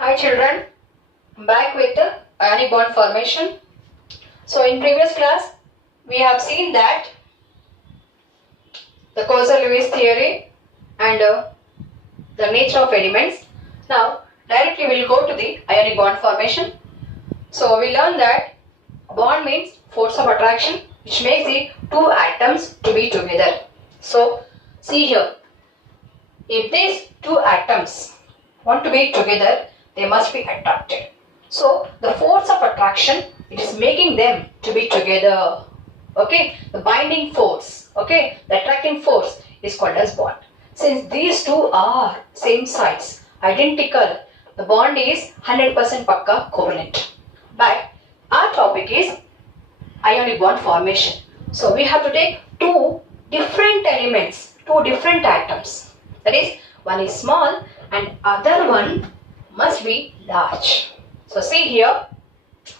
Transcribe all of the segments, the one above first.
Hi children, back with the ionic bond formation. So in previous class we have seen that the Clausius-Lewis theory and the nature of elements. Now directly we will go to the ionic bond formation. So we learn that bond means force of attraction which makes the two atoms to be together. So see here, if these two atoms want to be together, they must be attracted. So the force of attraction, it is making them to be together. Okay, the binding force, okay, the attracting force is called as bond. Since these two are same size, identical, the bond is 100% pakka covalent. But our topic is ionic bond formation. So we have to take two different elements, two different atoms. That is, one is small and other one must be large. So see here,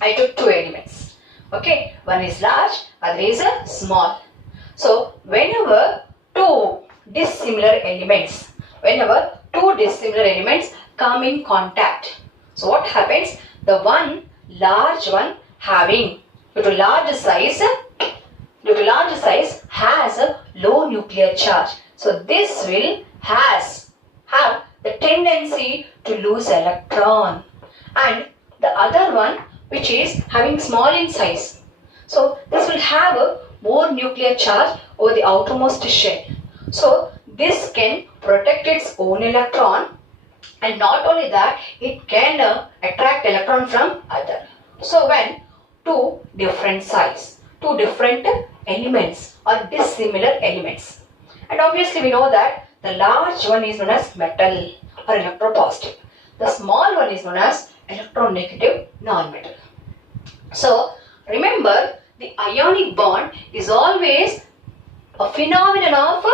I took two elements. Okay, one is large, other is small. So whenever two dissimilar elements come in contact, so what happens? The one large one having due to large size has a low nuclear charge. So this will have the tendency to lose electron, and the other one which is having small in size, so this will have a more nuclear charge over the outermost shell. So this can protect its own electron, and not only that, it can attract electron from other. So when two different elements or dissimilar elements, and obviously we know that the large one is known as metal or electropositive. The small one is known as electronegative non-metal. So remember, the ionic bond is always a phenomenon of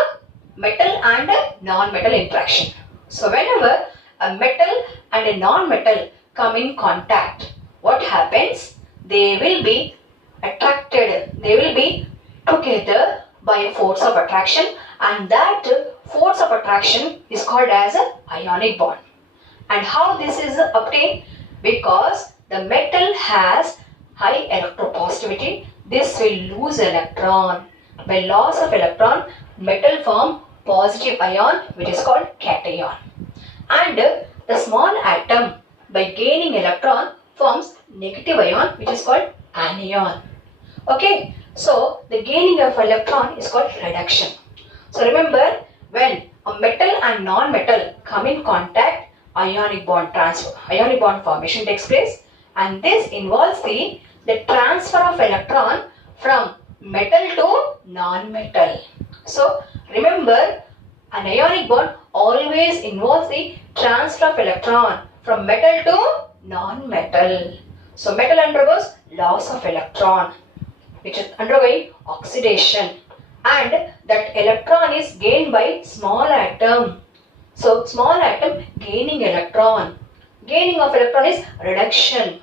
metal and non-metal interaction. So whenever a metal and a non-metal come in contact, what happens? They will be attracted, they will be together by a force of attraction, and that force of attraction is called as an ionic bond. And how this is obtained? Because the metal has high electropositivity, this will lose electron. By loss of electron, metal form positive ion which is called cation. And the small atom, by gaining electron, forms negative ion which is called anion. Okay, so the gaining of electron is called reduction. So remember, when a metal and non-metal come in contact, ionic bond formation takes place, and this involves the transfer of electron from metal to non-metal. So remember, an ionic bond always involves the transfer of electron from metal to non-metal. So metal undergoes loss of electron, which is undergoing oxidation, and that electron is gained by small atom. So small atom gaining electron. Gaining of electron is reduction.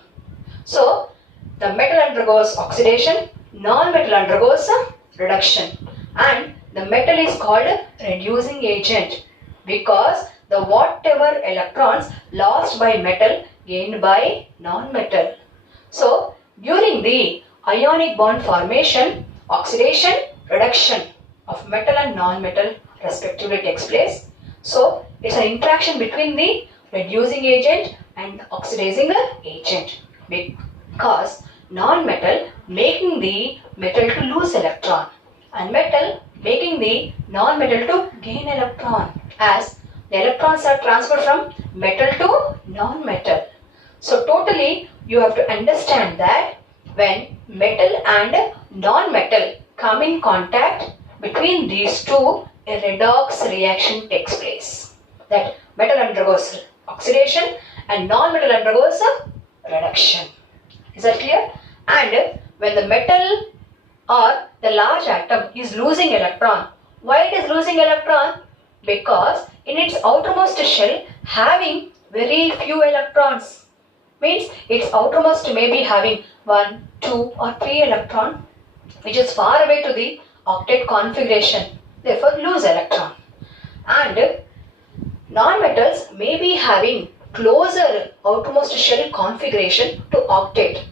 So the metal undergoes oxidation, non-metal undergoes reduction, and the metal is called reducing agent because the whatever electrons lost by metal gained by non-metal. So during the ionic bond formation, oxidation, reduction of metal and non-metal respectively takes place. So it's an interaction between the reducing agent and oxidizing agent, because non-metal making the metal to lose electron and metal making the non-metal to gain electron, as the electrons are transferred from metal to non-metal. So totally you have to understand that when metal and non-metal come in contact, between these two a redox reaction takes place. That metal undergoes oxidation and non-metal undergoes reduction. Is that clear? And when the metal or the large atom is losing electron, why it is losing electron? Because in its outermost shell having very few electrons, means its outermost may be having 1, 2 or 3 electron, which is far away to the octet configuration, therefore lose electron. And non-metals may be having closer outermost shell configuration to octet.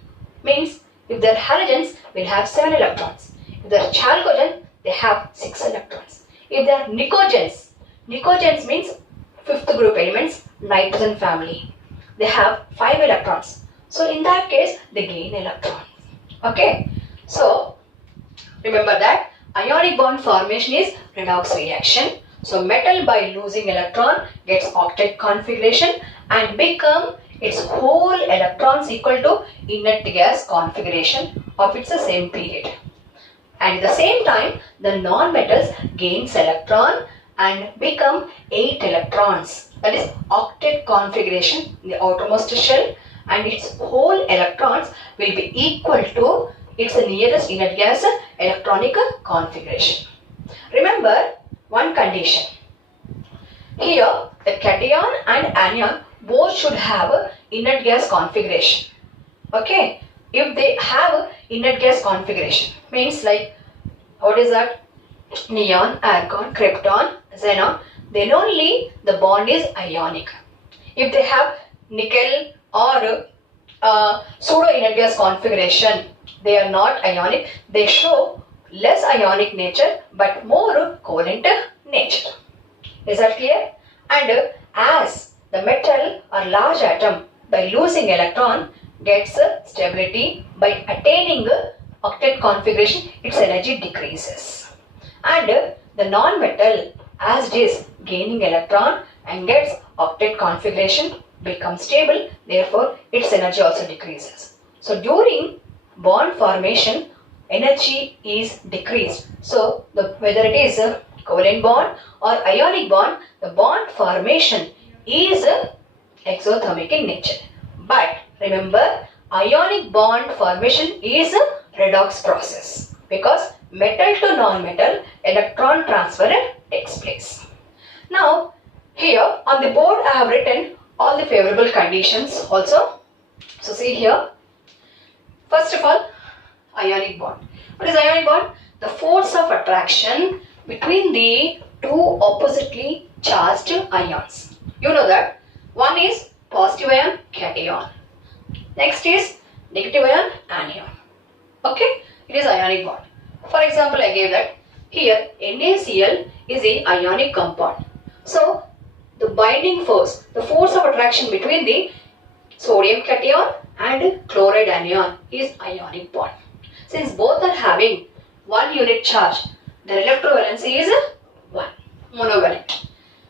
Means if they are halogens, will have 7 electrons. If they are chalcogen, they have 6 electrons. If they are nicogens means fifth group elements, nitrogen family. They have 5 electrons. So in that case, they gain electrons. Okay. So remember that ionic bond formation is redox reaction. So metal by losing electron gets octet configuration and become its whole electrons equal to inert gas configuration of its same period. And at the same time, the non-metals gains electron and become 8 electrons. That is octet configuration in the outermost shell, and its whole electrons will be equal to its nearest inert gas electronic configuration. Remember one condition. Here the cation and anion both should have inert gas configuration. Okay. If they have inert gas configuration, means like, what is that? Neon, argon, krypton, xenon, then only the bond is ionic. If they have nickel or pseudo inert gas configuration, they are not ionic. They show less ionic nature but more covalent nature. Is that clear? And as the metal or large atom by losing electron gets stability, by attaining octet configuration, its energy decreases. And the non-metal, as it is gaining electron and gets octet configuration, becomes stable, therefore its energy also decreases. So during bond formation, energy is decreased. So whether it is a covalent bond or ionic bond, the bond formation is exothermic in nature. But remember, ionic bond formation is a redox process because metal to non-metal electron transfer takes place. Now here on the board I have written all the favorable conditions also. So see here. First of all, ionic bond. What is ionic bond? The force of attraction between the two oppositely charged ions. You know that one is positive ion, cation. Next is negative ion, anion. Okay, it is ionic bond. For example, I gave that here NaCl is an ionic compound. So the binding force, the force of attraction between the sodium cation and chloride anion is ionic bond. Since both are having 1 unit charge, their electrovalency is 1, monovalent.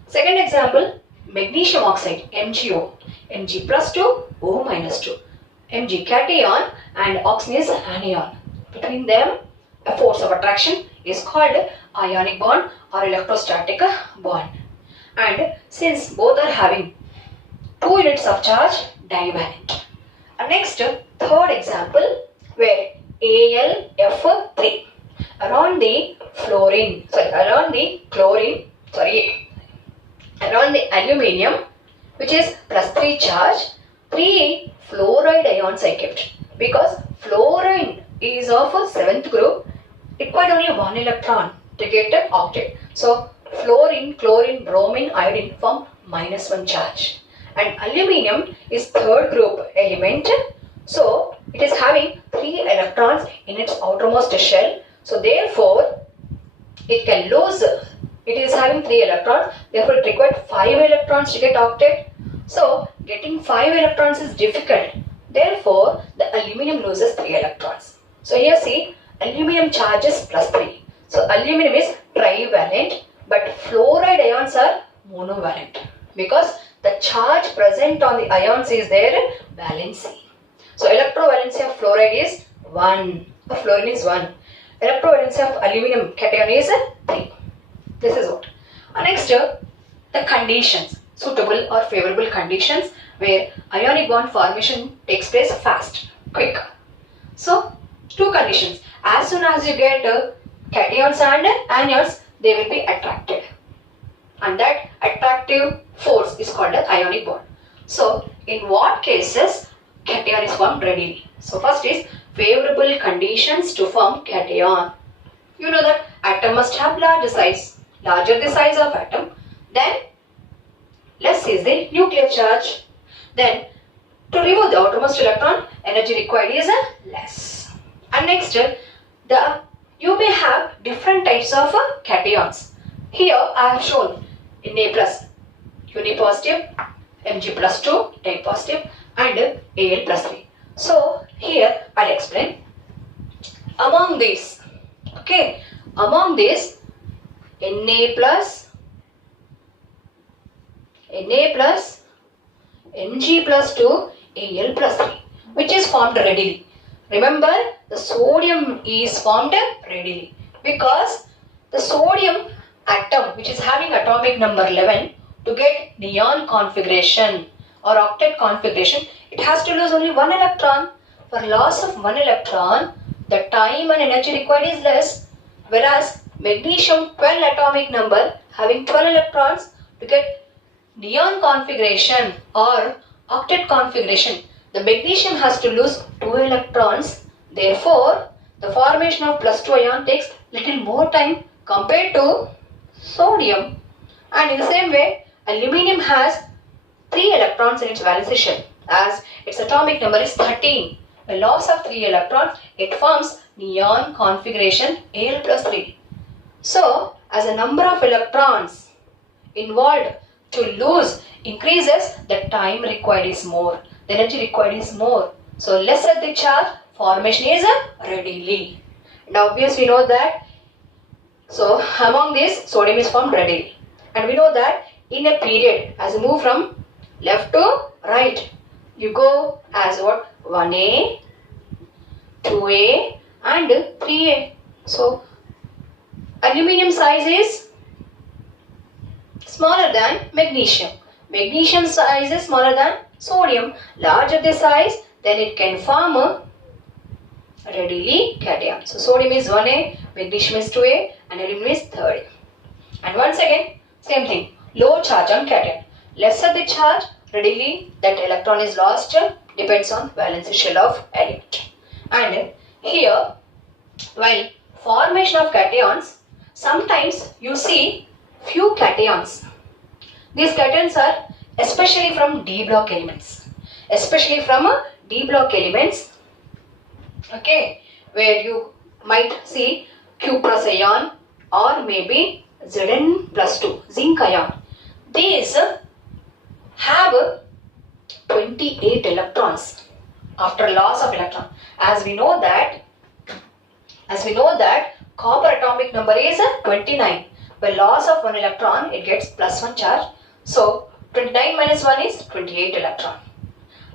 Second example, magnesium oxide, MgO, Mg plus 2, O minus 2. Mg cation and oxygen is anion. Between them, a force of attraction is called ionic bond or electrostatic bond. And since both are having 2 units of charge, divalent. And next, third example, where AlF3 around the aluminium, which is plus 3 charge, 3 fluoride ions I kept because fluorine is of a 7th group. It required only 1 electron to get an octet. So fluorine, chlorine, bromine, iodine form -1 charge. And aluminium is 3rd group element. So it is having 3 electrons in its outermost shell. So therefore it can lose. It is having 3 electrons. Therefore it required 5 electrons to get octet. So getting 5 electrons is difficult. Therefore the aluminium loses 3 electrons. So here see, aluminium charge is +3. So aluminium is trivalent, but fluoride ions are monovalent because the charge present on the ions is their valency. So electrovalency of fluoride is 1. Of fluorine is 1. Electrovalency of aluminium cation is 3. This is what. Next, the conditions, suitable or favorable conditions where ionic bond formation takes place fast, quick. So 2 conditions. As soon as you get cations and anions, they will be attracted. And that attractive force is called an ionic bond. So in what cases cation is formed readily? So first is favorable conditions to form cation. You know that atom must have large size. Larger the size of atom, then less is the nuclear charge. then to remove the outermost electron, energy required is less. And next, you may have different types of cations. Here I have shown Na plus unipositive, Mg plus 2 type positive, and Al plus 3. So here I'll explain. Among these, okay, among these Na plus Mg plus 2, Al plus 3, which is formed readily. Remember, the sodium is formed readily because the sodium atom, which is having atomic number 11, to get neon configuration or octet configuration, it has to lose only one electron. For loss of one electron, the time and energy required is less, whereas magnesium 12 atomic number having 12 electrons, to get neon configuration or octet configuration, the magnesium has to lose 2 electrons. Therefore, the formation of plus 2 ion takes little more time compared to sodium. And in the same way, aluminium has 3 electrons in its valence shell as its atomic number is 13. A loss of 3 electrons, it forms neon configuration Al plus 3. So, as the number of electrons involved to lose increases, the time required is more, the energy required is more. So, lesser the charge, formation is readily. And obviously we know that, so among these sodium is formed readily. And we know that in a period, as you move from left to right, you go as what? 1A, 2A and 3A. So, aluminium size is smaller than magnesium. Magnesium size is smaller than sodium. Larger the size, then it can form a readily cation. So, sodium is 1A, magnesium is 2A and aluminum is 3A. And once again, same thing, low charge on cation. Lesser the charge, readily that electron is lost, depends on valence shell of element. And here, while formation of cations, sometimes you see few cations. These cations are especially from D block elements. Especially from D block elements, okay, where you might see cuprous ion or maybe Zn plus 2, zinc ion. These have 28 electrons after loss of electron. As we know that copper atomic number is 29. By loss of one electron, it gets plus 1 charge. So 29 minus 1 is 28 electron.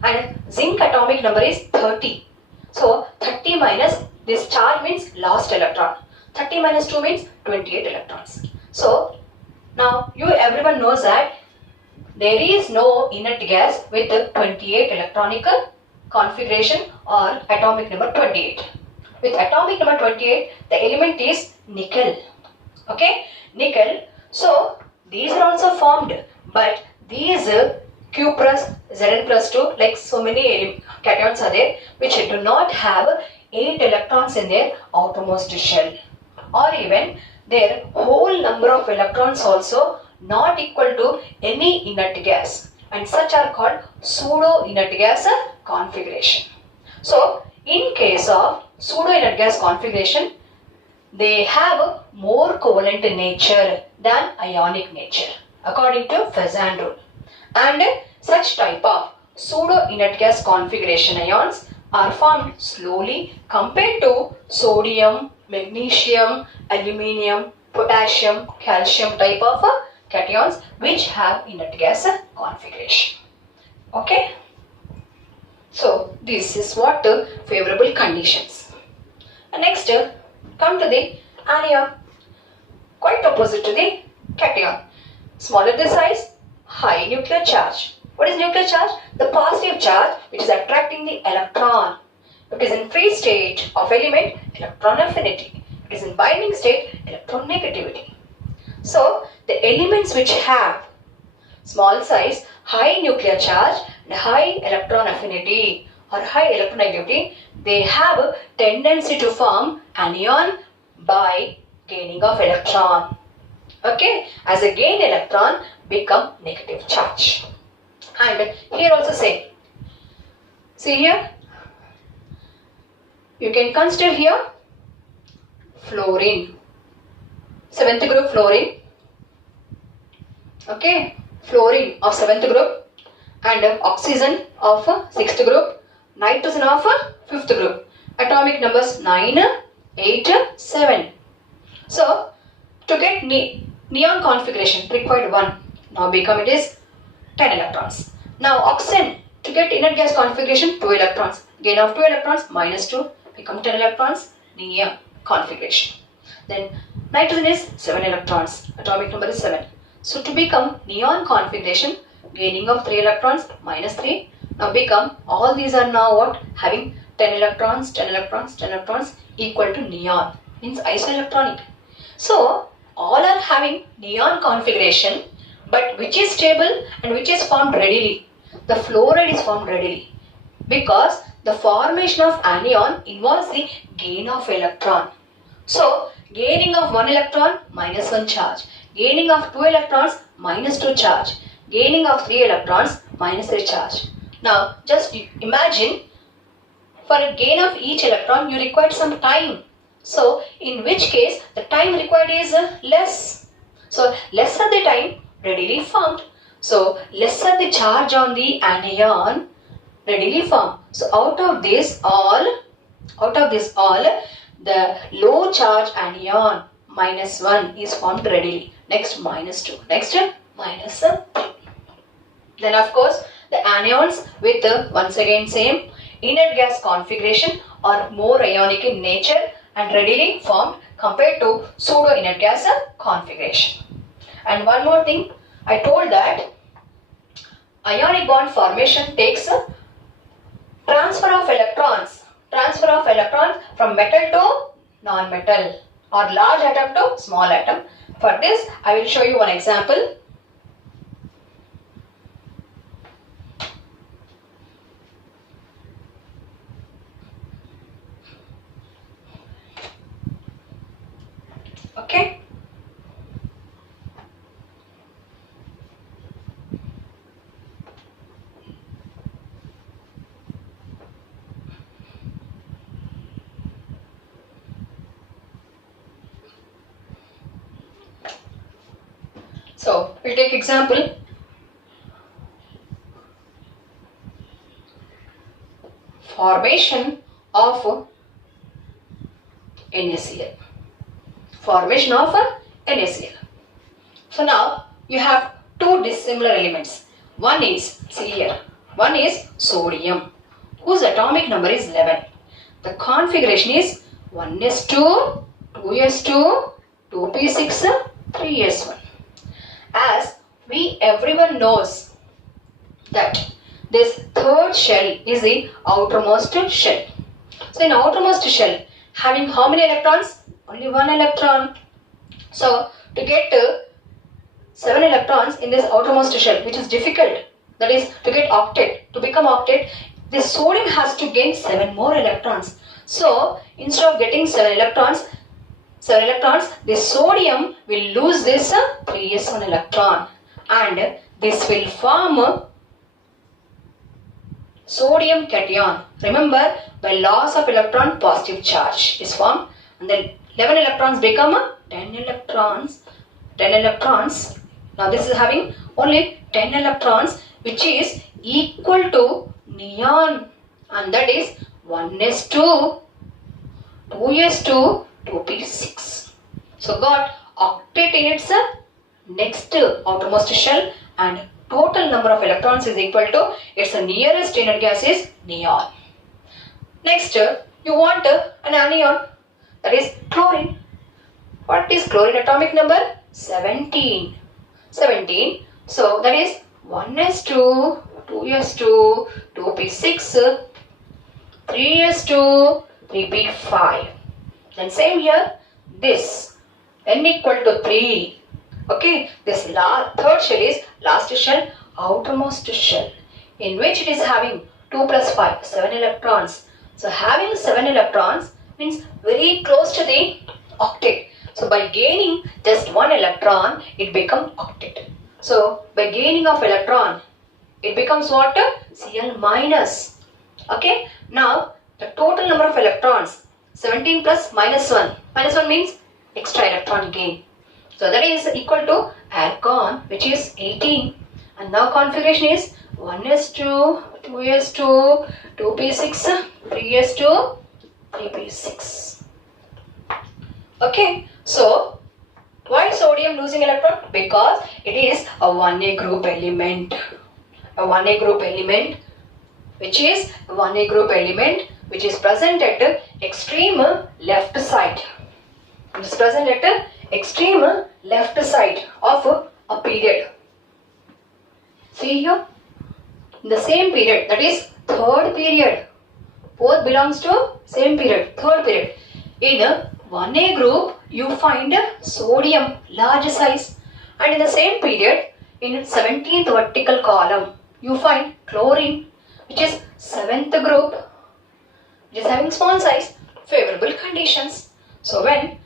And zinc atomic number is 30. So 30 minus this charge means lost electron. 30 minus 2 means 28 electrons. So now everyone knows that there is no inert gas with 28 electronic configuration or atomic number 28. With atomic number 28, the element is nickel. Okay, nickel. So these are also formed, but these cuprous Zn plus 2, like so many cations are there which do not have 8 electrons in their outermost shell, or even their whole number of electrons also not equal to any inert gas, and such are called pseudo inert gas configuration. So in case of pseudo inert gas configuration, they have more covalent nature than ionic nature according to Fezan rule. And such type of pseudo inert gas configuration ions are formed slowly compared to sodium, magnesium, aluminium, potassium, calcium type of cations which have inert gas configuration. Okay. So this is what favorable conditions. And next, come to the anion, quite opposite to the cation. Smaller the size, high nuclear charge. What is nuclear charge? The positive charge which is attracting the electron. It is in free state of element, electron affinity. It is in binding state, electron negativity. So the elements which have small size, high nuclear charge and high electron affinity or high electron negativity, they have a tendency to form anion by gaining of electron. Okay, as a gain electron become negative charge. And here also same. See here, you can consider here fluorine, 7th group fluorine. Okay, fluorine of 7th group and oxygen of 6th group, nitrogen of 5th group. Atomic numbers 9, 8, 7. So, to get neon configuration required 1. Now become it is 10 electrons. Now oxygen, to get inert gas configuration 2 electrons. Gain of 2 electrons minus 2 become 10 electrons, neon configuration. Then nitrogen is 7 electrons. Atomic number is 7. So to become neon configuration, gaining of 3 electrons minus 3. Now become, all these are now what? Having 10 electrons, 10 electrons, 10 electrons equal to neon. Means isoelectronic. So all are having neon configuration, but which is stable and which is formed readily? The fluoride is formed readily, because the formation of anion involves the gain of electron. So gaining of 1 electron minus 1 charge, gaining of 2 electrons minus 2 charge, gaining of 3 electrons minus 3 charge. Now just imagine, for a gain of each electron you require some time. So in which case the time required is less. So lesser the time, readily formed. So lesser the charge on the anion, readily formed. So out of this all, the low charge anion minus 1 is formed readily. Next minus 2. Next minus 3. Then of course the anions with once again same inert gas configuration are more ionic in nature and readily formed compared to pseudo inert gas configuration. And one more thing, I told that ionic bond formation takes transfer of electrons from metal to non-metal or large atom to small atom. For this I will show you one example. Okay. So we'll take example. Formation of NaCl. Formation of NaCl. So now you have two dissimilar elements. One is, see here, one is sodium, whose atomic number is 11. The configuration is 1s2, 2s2, 2p6, 3s1. As everyone knows that this third shell is the outermost shell. So in outermost shell, having how many electrons? Only 1 electron. So to get 7 electrons in this outermost shell, which is difficult, that is to get octet, to become octet, this sodium has to gain 7 more electrons. So instead of getting 7 electrons, this sodium will lose this 3s1 electron, and this will form sodium cation. Remember, by loss of electron, positive charge is formed, and then 11 electrons become 10 electrons. 10 electrons. Now this is having only 10 electrons, which is equal to neon, and that is 1s2, 2s2, 2p6. So got octet in its next outermost shell, and total number of electrons is equal to its nearest inert gas is neon. Next you want an anion, that is chlorine. What is chlorine atomic number? 17. 17. So that is 1s2, 2s2, 2p6, 3s2, 3p5. Then same here, this n equal to 3. Okay, this third shell is last shell, outermost shell, in which it is having 2 plus 5, 7 electrons. So having 7 electrons means very close to the octet. So by gaining just 1 electron, it becomes octet. So by gaining of electron, it becomes what? Cl minus. Okay. Now the total number of electrons, 17 plus minus 1. Minus 1 means extra electron gain. So that is equal to argon, which is 18. And now configuration is 1s2, 2s2, 2p6, 3s2, 3p6. Okay. So why sodium losing electron? Because it is a 1a group element. A 1a group element, which is a 1a group element which is present at extreme left side. It is present at extreme left side of a period. See here, in the same period, that is third period. Both belongs to same period, third period. In a 1a group, you find sodium large size, and in the same period, in 17th vertical column, you find chlorine, which is 7th group, which is having small size, favorable conditions. So when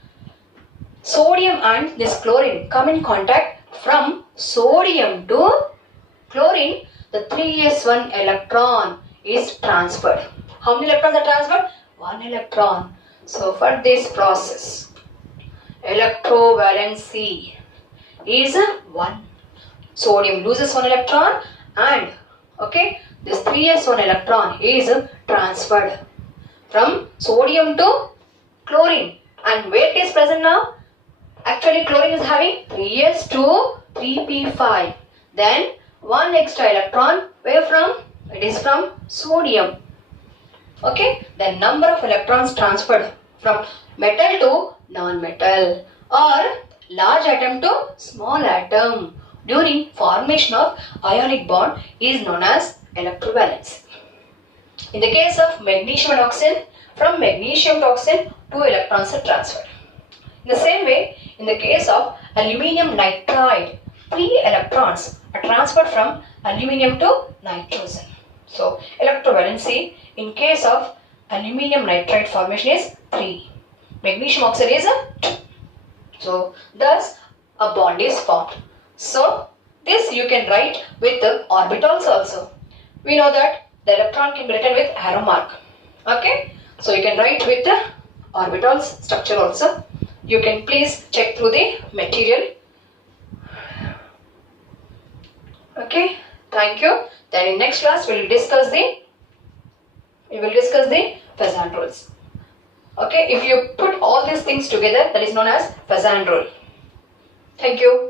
sodium and this chlorine come in contact, from sodium to chlorine, the 3s1 electron is transferred. How many electrons are transferred? 1 electron. So for this process, electrovalency is 1. Sodium loses 1 electron, and okay, this 3s1 electron is transferred from sodium to chlorine. And where it is present now? Actually chlorine is having 3s2, 3p5. Then 1 extra electron, where from? It is from sodium. Okay, the number of electrons transferred from metal to non-metal, or large atom to small atom during formation of ionic bond is known as electrovalency. In the case of magnesium and oxygen, from magnesium to oxygen, 2 electrons are transferred. In the same way, in the case of aluminium nitride, 3 electrons are transferred from aluminium to nitrogen. So electrovalency in case of aluminium nitride formation is 3. Magnesium oxide is 2. So thus a bond is formed. So this you can write with the orbitals also. We know that the electron can be written with arrow mark. Okay. So you can write with the orbitals structure also. You can please check through the material. Okay. Thank you. Then in next class we will discuss the Fezan rules. Okay. If you put all these things together, that is known as Fezan rule. Thank you.